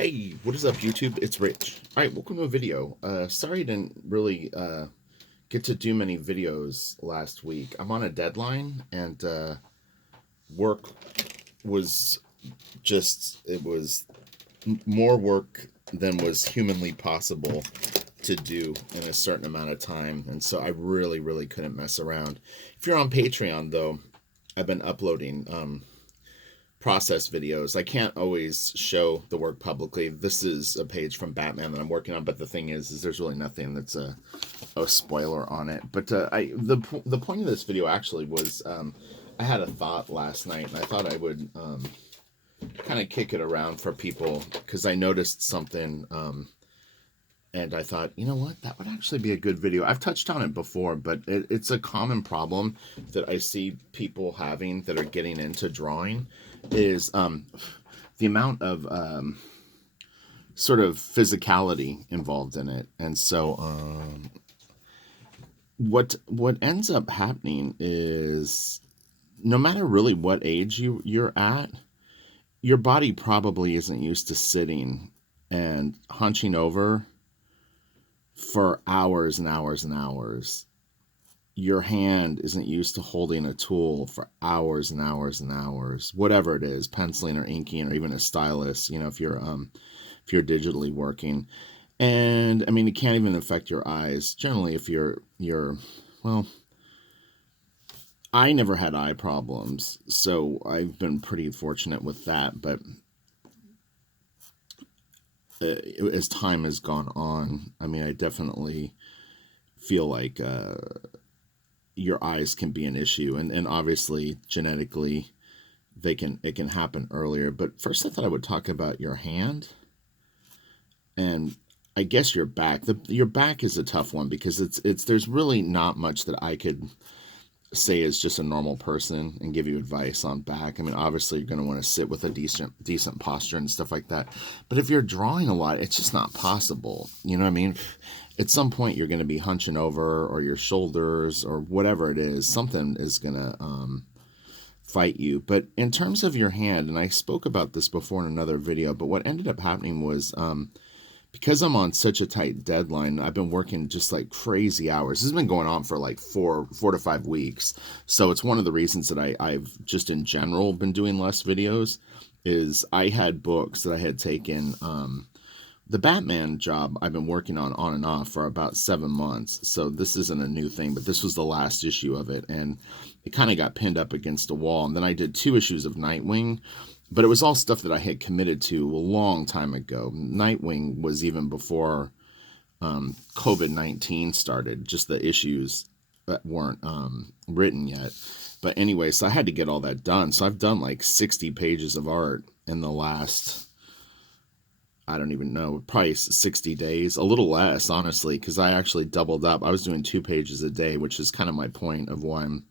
Hey, what is up, YouTube? It's Rich. All right, welcome to a video. Sorry I didn't really get to do many videos last week. I'm on a deadline, and work was it was more work than was humanly possible to do in a certain amount of time. And so I really couldn't mess around. If you're on Patreon, though, I've been uploading process videos. I can't always show the work publicly. This is a page from Batman that I'm working on, but the thing is there's really nothing that's a spoiler on it. But the point of this video actually was I had a thought last night, and I thought I would kind of kick it around for people because I noticed something. And I thought, you know what, that would actually be a good video. I've touched on it before, but it's a common problem that I see people having that are getting into drawing is the amount of sort of physicality involved in it. And so what ends up happening is no matter really what age you're at, your body probably isn't used to sitting and hunching over for hours and hours and hours. Your hand isn't used to holding a tool for hours and hours and hours, whatever it is, penciling or inking or even a stylus, if you're digitally working. And I mean, it can't even affect your eyes. Generally, if you're well, I never had eye problems, so I've been pretty fortunate with that, but as time has gone on, I mean, I definitely feel like your eyes can be an issue, and obviously genetically it can happen earlier. But first, I thought I would talk about your hand, and I guess your back. Your back is a tough one because it's there's really not much that I could say as just a normal person and give you advice on back. I mean, obviously you're going to want to sit with a decent posture and stuff like that. But if you're drawing a lot, it's just not possible. You know what I mean? At some point you're going to be hunching over, or your shoulders or whatever it is, something is going to fight you. But in terms of your hand, and I spoke about this before in another video, but what ended up happening was because I'm on such a tight deadline, I've been working just like crazy hours. This has been going on for like four to 5 weeks. So it's one of the reasons that I've just in general been doing less videos is I had books that I had taken. The Batman job I've been working on and off for about 7 months. So this isn't a new thing, but this was the last issue of it. And it kind of got pinned up against a wall. And then I did 2 issues of Nightwing. But it was all stuff that I had committed to a long time ago. Nightwing was even before COVID-19 started, just the issues that weren't written yet. But anyway, so I had to get all that done. So I've done like 60 pages of art in the last, I don't even know, probably 60 days. A little less, honestly, because I actually doubled up. I was doing 2 pages a day, which is kind of my point of why I'm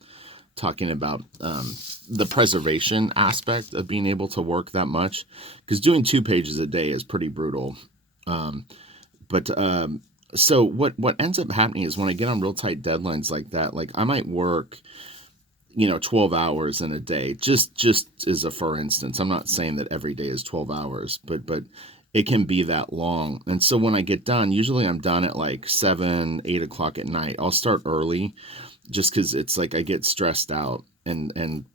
talking about the preservation aspect of being able to work that much, because doing 2 pages a day is pretty brutal. So what ends up happening is when I get on real tight deadlines like that, like I might work 12 hours in a day, just as a for instance. I'm not saying that every day is 12 hours, but it can be that long. And so when I get done, usually I'm done at like 7-8 o'clock at night. I'll start early just because it's like I get stressed out, and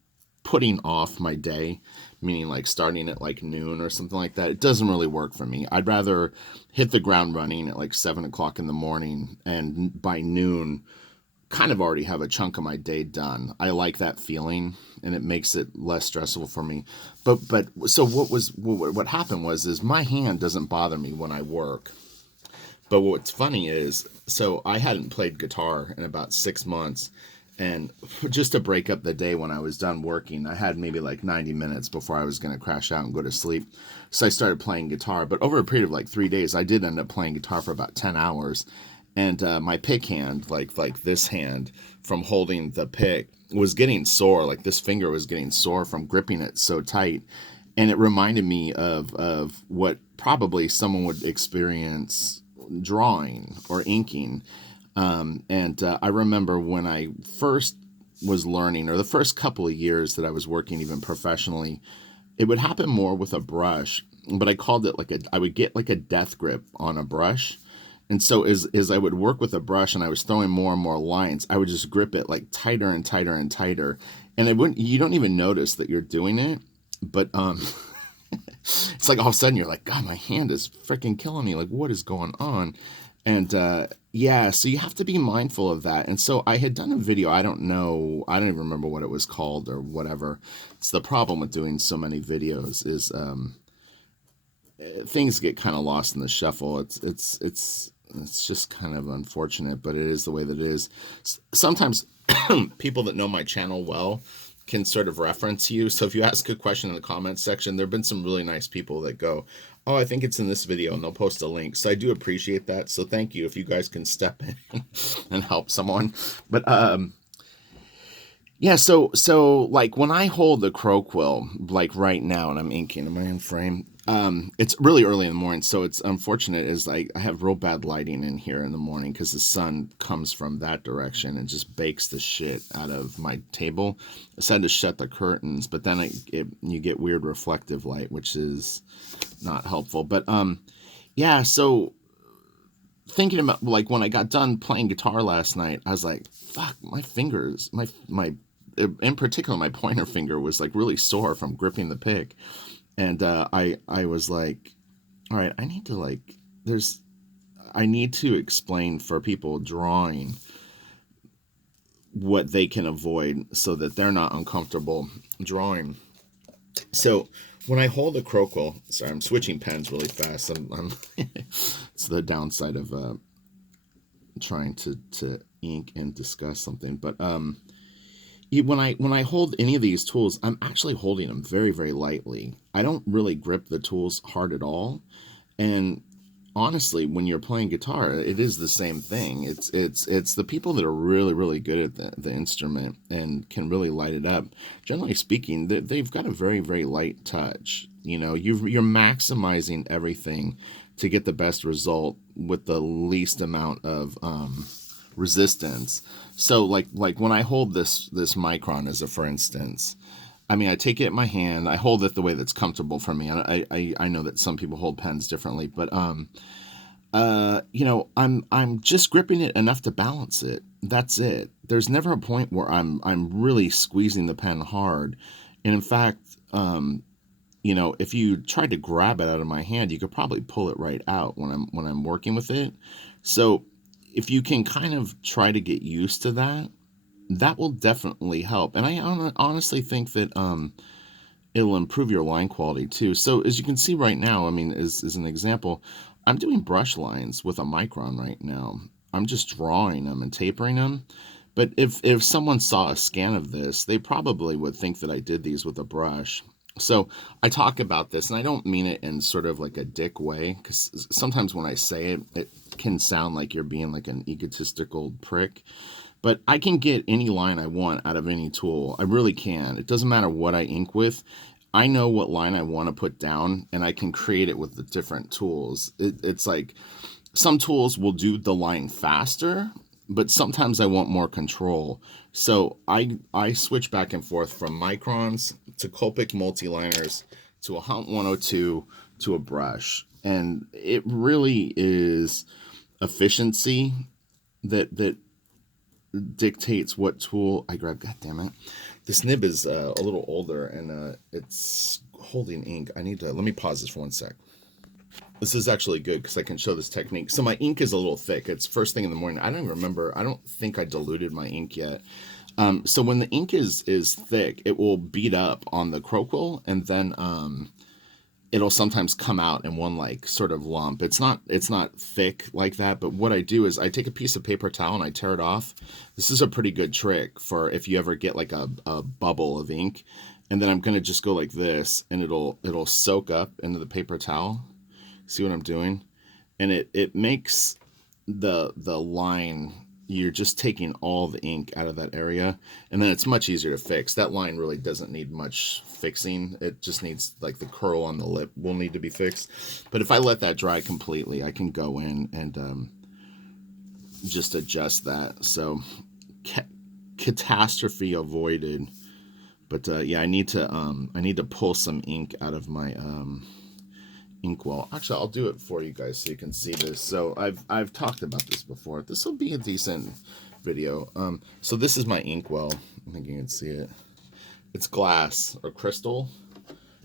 putting off my day, meaning like starting at like noon or something like that, it doesn't really work for me. I'd rather hit the ground running at like 7 o'clock in the morning, and by noon kind of already have a chunk of my day done. I like that feeling, and it makes it less stressful for me. But so what happened was my hand doesn't bother me when I work. But what's funny is, so I hadn't played guitar in about 6 months, and just to break up the day when I was done working, I had maybe like 90 minutes before I was going to crash out and go to sleep. So I started playing guitar, but over a period of like 3 days, I did end up playing guitar for about 10 hours. And my pick hand, like this hand, from holding the pick, was getting sore. Like this finger was getting sore from gripping it so tight. And it reminded me of what probably someone would experience drawing or inking. I remember when I first was learning, or the first couple of years that I was working even professionally, it would happen more with a brush. but I called it like I would get like a death grip on a brush. And so as I would work with a brush and I was throwing more and more lines, I would just grip it like tighter and tighter and tighter. And it wouldn't, you don't even notice that you're doing it. But it's like all of a sudden you're like, God, my hand is freaking killing me. Like, what is going on? And yeah, so you have to be mindful of that. And so I had done a video, I don't know, I don't even remember what it was called or whatever. It's the problem with doing so many videos is things get kind of lost in the shuffle. It's just kind of unfortunate, but it is the way that it is. Sometimes people that know my channel well can sort of reference you. So if you ask a question in the comments section, there have been some really nice people that go, oh, I think it's in this video, and they'll post a link. So I do appreciate that. So thank you if you guys can step in and help someone. But yeah, so like when I hold the crow quill, like right now, and I'm inking, am I in frame? It's really early in the morning, so it's unfortunate is I have real bad lighting in here in the morning because the sun comes from that direction and just bakes the shit out of my table. I said to shut the curtains, but then you get weird reflective light, which is not helpful. But yeah, so thinking about like when I got done playing guitar last night, I was like, fuck, my fingers, my in particular my pointer finger was like really sore from gripping the pick. And I was like, all right, I need to like I need to explain for people drawing what they can avoid so that they're not uncomfortable drawing. So when I hold a crow quill, sorry, I'm switching pens really fast. I'm it's the downside of trying to ink and discuss something. But when I hold any of these tools, I'm actually holding them very, very lightly. I don't really grip the tools hard at all. And honestly, when you're playing guitar, it is the same thing. It's the people that are really, really good at the instrument and can really light it up. Generally speaking, they've got a very, very light touch. You know, you're maximizing everything to get the best result with the least amount of resistance. So like when I hold this micron as a for instance, I mean I take it in my hand, I hold it the way that's comfortable for me. And I know that some people hold pens differently, but you know, I'm just gripping it enough to balance it. That's it. There's never a point where I'm really squeezing the pen hard. And in fact, you know, if you tried to grab it out of my hand, you could probably pull it right out when I'm working with it. So if you can kind of try to get used to that, that will definitely help. And I honestly think that it'll improve your line quality too. So as you can see right now, I mean, as an example, I'm doing brush lines with a micron right now. I'm just drawing them and tapering them. But if someone saw a scan of this, they probably would think that I did these with a brush. So I talk about this, and I don't mean it in sort of like a dick way, because sometimes when I say it, it can sound like you're being like an egotistical prick. But I can get any line I want out of any tool. I really can. It doesn't matter what I ink with. I know what line I want to put down, and I can create it with the different tools. It's like some tools will do the line faster, but sometimes I want more control. So I switch back and forth from microns to Copic multi-liners to a Hunt 102 to a brush. And it really is efficiency that dictates what tool I grab. God damn it. This nib is a little older and it's holding ink. I need to, let me pause this for one sec. This is actually good because I can show this technique. So my ink is a little thick. It's first thing in the morning. I don't even remember. I don't think I diluted my ink yet. So when the ink is thick, it will beat up on the crow quill, and then it'll sometimes come out in one like sort of lump. It's not thick like that, but what I do is I take a piece of paper towel and I tear it off. This is a pretty good trick for if you ever get like a bubble of ink, and then I'm gonna just go like this, and it'll soak up into the paper towel. See what I'm doing? And it makes the line, you're just taking all the ink out of that area, and then it's much easier to fix. That line really doesn't need much fixing. It just needs like the curl on the lip will need to be fixed. But if I let that dry completely, I can go in and just adjust that. So catastrophe avoided. But yeah, I need to pull some ink out of my Inkwell. Actually, I'll do it for you guys so you can see this. So I've talked about this before. This will be a decent video. So this is my Inkwell. I think you can see it. It's glass or crystal,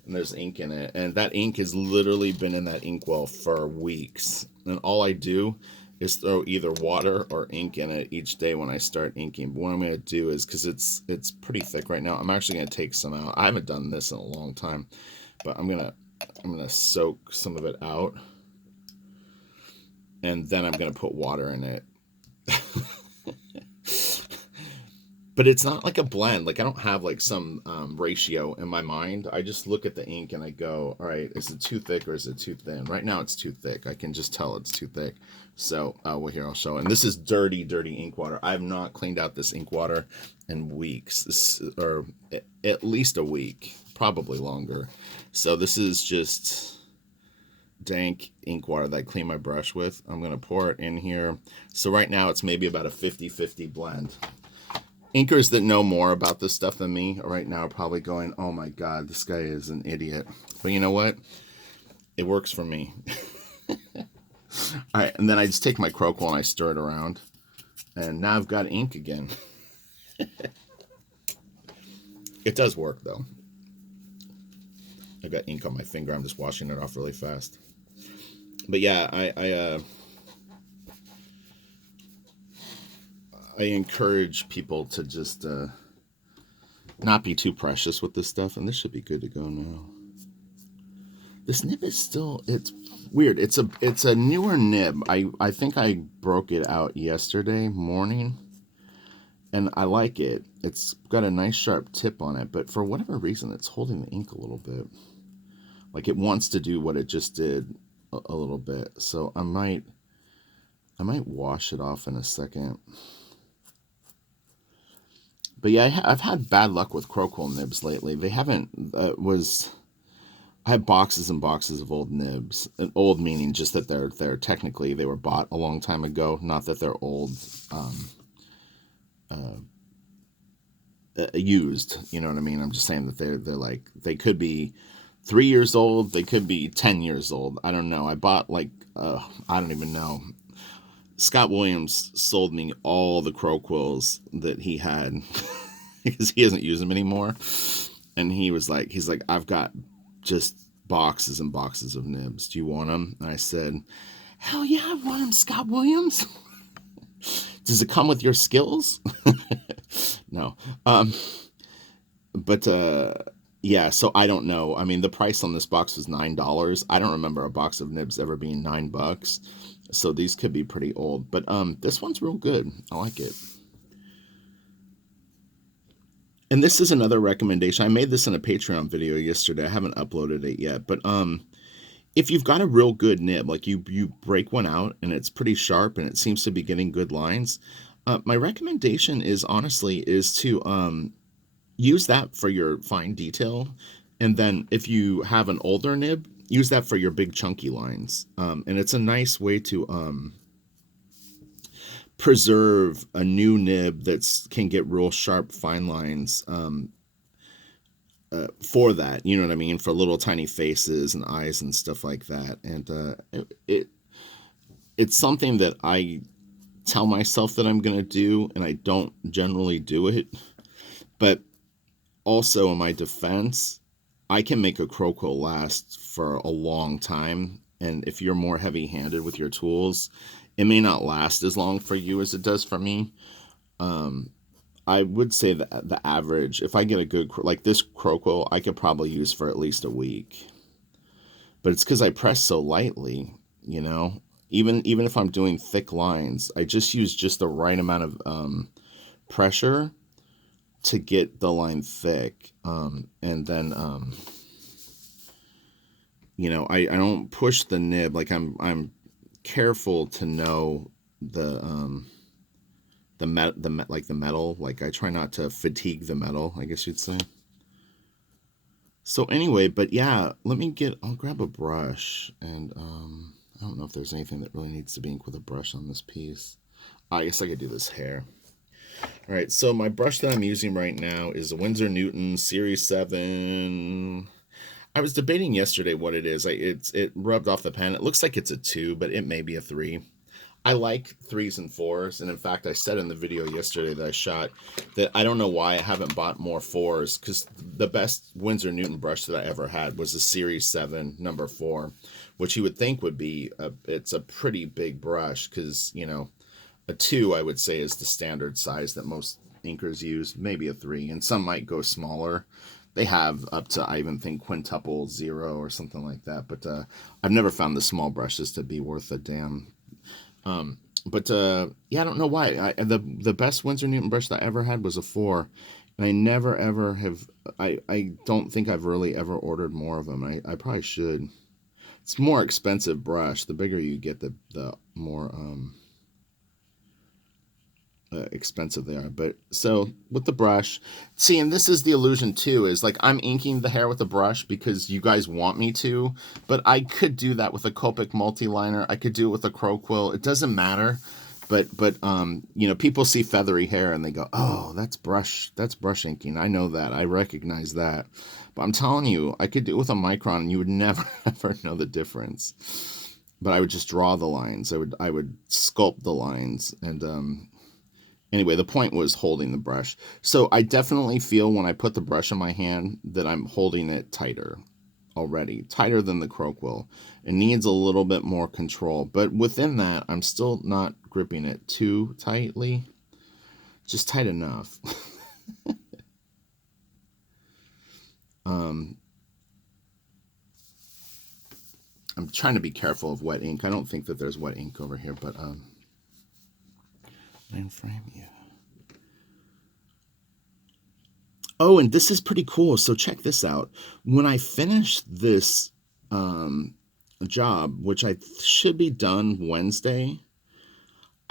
and there's ink in it. And that ink has literally been in that Inkwell for weeks. And all I do is throw either water or ink in it each day when I start inking. But what I'm going to do is, because it's pretty thick right now, I'm actually going to take some out. I haven't done this in a long time, but I'm gonna soak some of it out, and then I'm gonna put water in it. But it's not like a blend. Like I don't have like some ratio in my mind. I just look at the ink and I go, all right, is it too thick or is it too thin? Right now it's too thick. I can just tell it's too thick. So well, here I'll show. And this is dirty ink water. I have not cleaned out this ink water in weeks, or at least a week, probably longer. So this is just dank ink water that I clean my brush with. I'm going to pour it in here. So right now it's maybe about a 50-50 blend. Inkers that know more about this stuff than me right now are probably going, oh my God, this guy is an idiot. But you know what? It works for me. All right, and then I just take my Croqual and I stir it around. And now I've got ink again. It does work, though. I've got ink on my finger. I'm just washing it off really fast. But yeah, I encourage people to just not be too precious with this stuff, and this should be good to go now. This nib is still, it's weird. It's a newer nib. I think I broke it out yesterday morning, and I like it. It's got a nice sharp tip on it, but for whatever reason, it's holding the ink a little bit. Like it wants to do what it just did a little bit. So I might wash it off in a second. But yeah, I've had bad luck with Croqual nibs lately. They haven't, I have boxes and boxes of old nibs. And old meaning just that they're technically, they were bought a long time ago, not that they're old, used, you know what I mean? I'm just saying that they're like, they could be 3 years old, they could be 10 years old. I don't know. I bought like, I don't even know. Scott Williams sold me all the Croquals that he had because he doesn't use them anymore. And he's like, I've got just boxes and boxes of nibs. Do you want them? And I said, hell yeah, I want them, Scott Williams. Does it come with your skills? No. But yeah, so I don't know. I mean, the price on this box was $9. I don't remember a box of nibs ever being $9. So these could be pretty old, but this one's real good. I like it. And this is another recommendation. I made this in a Patreon video yesterday. I haven't uploaded it yet, but if you've got a real good nib, like you break one out and it's pretty sharp and it seems to be getting good lines, my recommendation is honestly to use that for your fine detail, and then if you have an older nib, use that for your big chunky lines. And it's a nice way to preserve a new nib that can get real sharp fine lines for that. You know what I mean? For little tiny faces and eyes and stuff like that. And it's something that I tell myself that I'm going to do, and I don't generally do it. But also in my defense, I can make a Croqual last for a long time, and if you're more heavy-handed with your tools, it may not last as long for you as it does for me. I would say that the average, if I get a good, like this Croqual, I could probably use for at least a week. But it's because I press so lightly, you know? Even if I'm doing thick lines, I just use just the right amount of pressure to get the line thick, and then you know, I don't push the nib. Like I'm careful to know the metal. Like I try not to fatigue the metal, I guess you'd say. So anyway, but yeah, I'll grab a brush, and I don't know if there's anything that really needs to be inked with a brush on this piece. I guess I could do this hair. All right, so my brush that I'm using right now is a Winsor Newton Series 7. I was debating yesterday what it is. It rubbed off the pen. It looks like it's a 2, but it may be a 3. I like 3s and 4s, and in fact, I said in the video yesterday that I shot that I don't know why I haven't bought more 4s, because the best Winsor Newton brush that I ever had was a Series 7 number 4, which you would think would be it's a pretty big brush, because a 2 I would say is the standard size that most inkers use, maybe a 3, and some might go smaller. They have up to, I even think, quintuple 0 or something like that, but I've never found the small brushes to be worth a damn. But yeah, I don't know why. The best Winsor Newton brush that I ever had was a 4, and I never ever have. I don't think I've really ever ordered more of them. I probably should. It's a more expensive brush. The bigger you get, the more expensive they are. But so with the brush, see, and this is the illusion too, is like I'm inking the hair with a brush because you guys want me to, but I could do that with a Copic multi-liner. I could do it with a Crow Quill. It doesn't matter. But people see feathery hair and they go, oh, that's brush inking. I know that. I recognize that. But I'm telling you, I could do it with a micron and you would never ever know the difference. But I would just draw the lines. I would sculpt the lines. And anyway, the point was holding the brush. So I definitely feel when I put the brush in my hand that I'm holding it tighter already, tighter than the Crow Quill. It needs a little bit more control. But within that, I'm still not gripping it too tightly. Just tight enough. I'm trying to be careful of wet ink. I don't think that there's wet ink over here, but mainframe, yeah. Oh, and this is pretty cool. So check this out. When I finish this job, which I should be done Wednesday,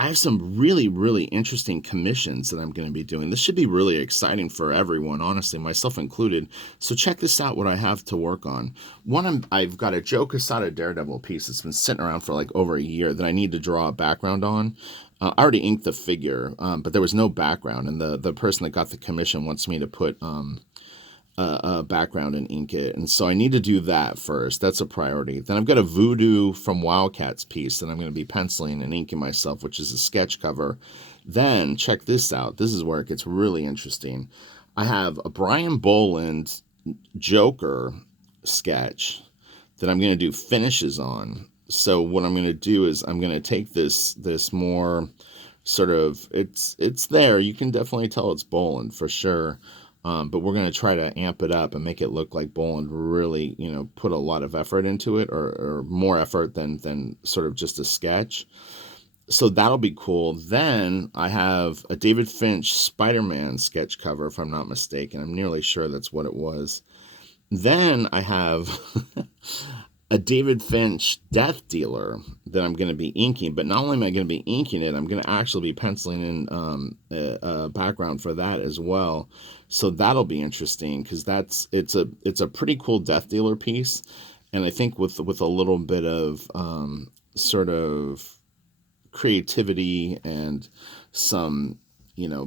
I have some really, really interesting commissions that I'm going to be doing. This should be really exciting for everyone, honestly, myself included. So check this out, what I have to work on. One, I've got a Joe Quesada Daredevil piece that's been sitting around for like over a year that I need to draw a background on. I already inked the figure, but there was no background, and the person that got the commission wants me to put a background and ink it, and so I need to do that first. That's a priority. Then I've got a Voodoo from Wildcats piece that I'm going to be penciling and inking myself, which is a sketch cover. Then check this out. This is where it gets really interesting. I have a Brian Boland Joker sketch that I'm going to do finishes on. So what I'm going to do is I'm going to take this more sort of, it's there. You can definitely tell it's Boland for sure. But we're going to try to amp it up and make it look like Boland really, put a lot of effort into it, or more effort than sort of just a sketch. So that'll be cool. Then I have a David Finch Spider-Man sketch cover, if I'm not mistaken. I'm nearly sure that's what it was. Then I have a David Finch Death Dealer that I'm going to be inking. But not only am I going to be inking it, I'm going to actually be penciling in a background for that as well. So that'll be interesting because it's a pretty cool Death Dealer piece, and I think with a little bit of sort of creativity and some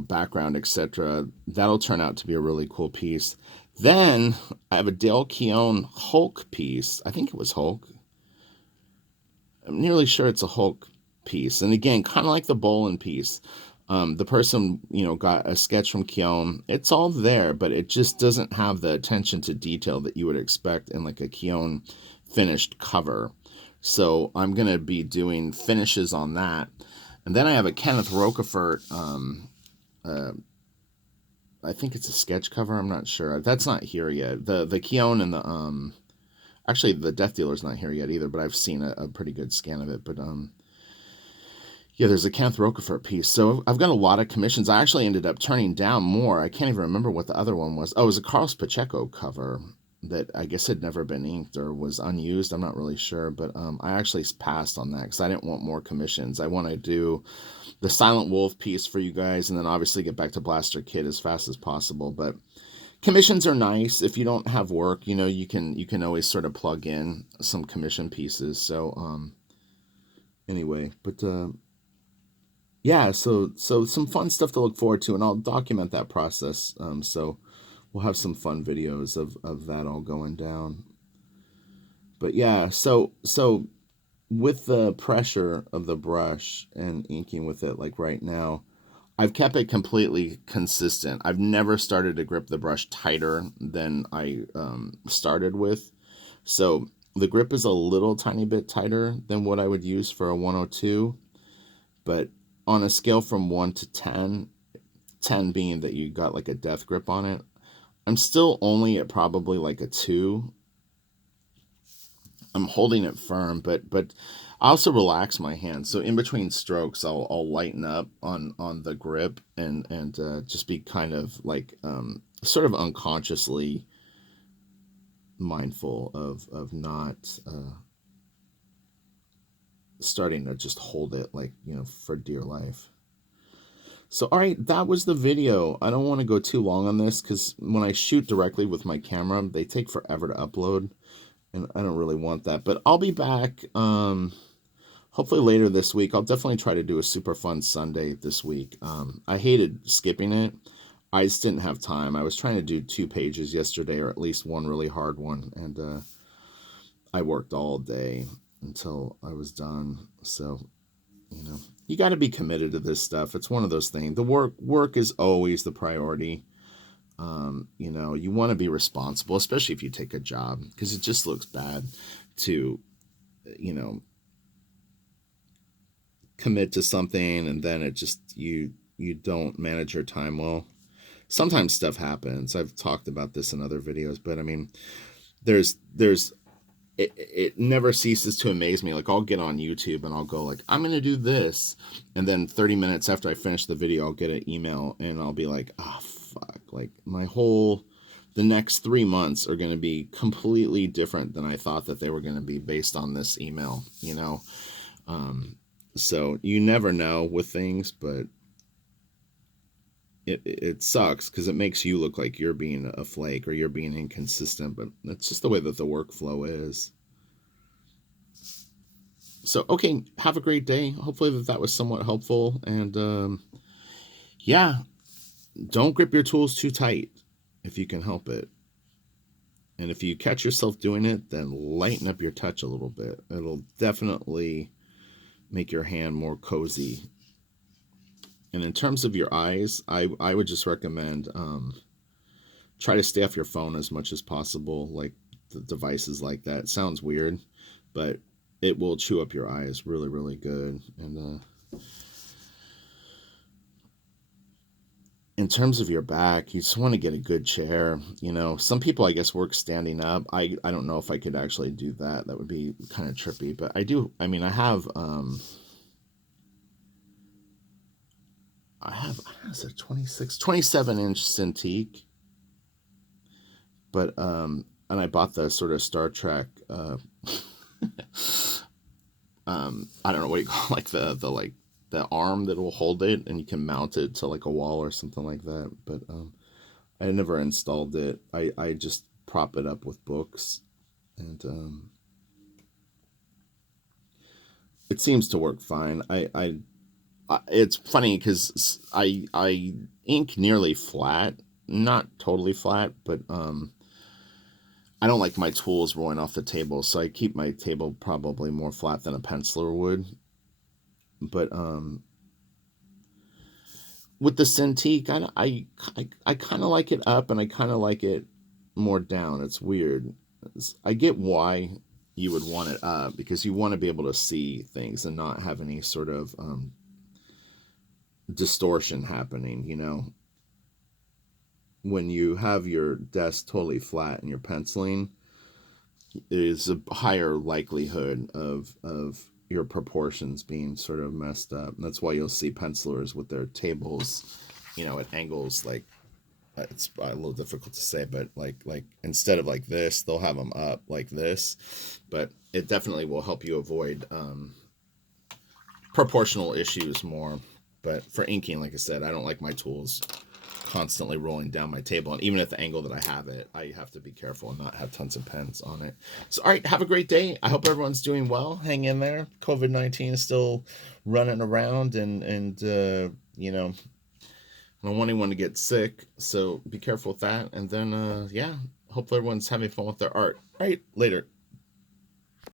background, etc., that'll turn out to be a really cool piece. Then I have a Dale Keown Hulk piece. I think it was Hulk. I'm nearly sure it's a Hulk piece. And again, kind of like the Boland piece. The person, got a sketch from Keown. It's all there, but it just doesn't have the attention to detail that you would expect in like a Keown finished cover. So I'm going to be doing finishes on that. And then I have a Kenneth Roquefort, I think it's a sketch cover. I'm not sure. That's not here yet. The Keown and the actually the Death Dealer's not here yet either, but I've seen a pretty good scan of it. But yeah, there's a Kenneth Roquefort piece. So I've got a lot of commissions. I actually ended up turning down more. I can't even remember what the other one was. Oh, it was a Carlos Pacheco cover that I guess had never been inked or was unused. I'm not really sure, but I actually passed on that because I didn't want more commissions. I want to do the Silent Wolf piece for you guys, and then obviously get back to Blaster Kid as fast as possible. But commissions are nice. If you don't have work, you can always sort of plug in some commission pieces. So anyway, but yeah, so some fun stuff to look forward to, and I'll document that process. So we'll have some fun videos of that all going down. But yeah, so with the pressure of the brush and inking with it, like right now, I've kept it completely consistent. I've never started to grip the brush tighter than I started with. So the grip is a little tiny bit tighter than what I would use for a 102, but on a scale from 1 to 10, 10 being that you got like a death grip on it, I'm still only at probably like a 2. I'm holding it firm, but I also relax my hand. So in between strokes, I'll lighten up on the grip and just be kind of like sort of unconsciously mindful of not starting to just hold it like, for dear life. So, all right, that was the video. I don't want to go too long on this because when I shoot directly with my camera, they take forever to upload, and I don't really want that. But I'll be back hopefully later this week. I'll definitely try to do a super fun Sunday this week. I hated skipping it. I just didn't have time. I was trying to do 2 pages yesterday, or at least one really hard one, and I worked all day until I was done. So, you got to be committed to this stuff. It's one of those things. The work is always the priority. You want to be responsible, especially if you take a job, because it just looks bad to, you know, commit to something and then it just you don't manage your time well. Sometimes stuff happens. I've talked about this in other videos, but I mean, there's it never ceases to amaze me. Like I'll get on YouTube and I'll go like, I'm gonna do this, and then 30 minutes after I finish the video, I'll get an email and I'll be like, oh fuck, like the next 3 months are gonna be completely different than I thought that they were gonna be based on this email. So you never know with things, but it sucks because it makes you look like you're being a flake or you're being inconsistent, but that's just the way that the workflow is. So, okay, have a great day. Hopefully that was somewhat helpful. And yeah, don't grip your tools too tight if you can help it. And if you catch yourself doing it, then lighten up your touch a little bit. It'll definitely make your hand more cozy. And in terms of your eyes, I would just recommend try to stay off your phone as much as possible, like the devices like that. It sounds weird, but it will chew up your eyes really, really good. And in terms of your back, you just want to get a good chair. Some people, I guess, work standing up. I don't know if I could actually do that. That would be kind of trippy, but I have is it 27-inch Cintiq, but and I bought the sort of Star Trek I don't know what you call it, like the arm that will hold it and you can mount it to like a wall or something like that. But I never installed it. I just prop it up with books, and it seems to work fine. It's funny because I ink nearly flat, not totally flat, but I don't like my tools rolling off the table, so I keep my table probably more flat than a penciler would. But with the Cintiq, I kind of like it up, and I kind of like it more down. It's weird. I get why you would want it up, because you want to be able to see things and not have any sort of distortion happening. When you have your desk totally flat and you're penciling, there's a higher likelihood of your proportions being sort of messed up. And that's why you'll see pencilers with their tables, at angles like, it's a little difficult to say, but like instead of like this, they'll have them up like this. But it definitely will help you avoid proportional issues more. But for inking, like I said, I don't like my tools constantly rolling down my table, and even at the angle that I have it, I have to be careful and not have tons of pens on it. So, all right, have a great day. I hope everyone's doing well. Hang in there. COVID-19 is still running around, and I don't want anyone to get sick, so be careful with that. And then, hopefully everyone's having fun with their art. All right, later.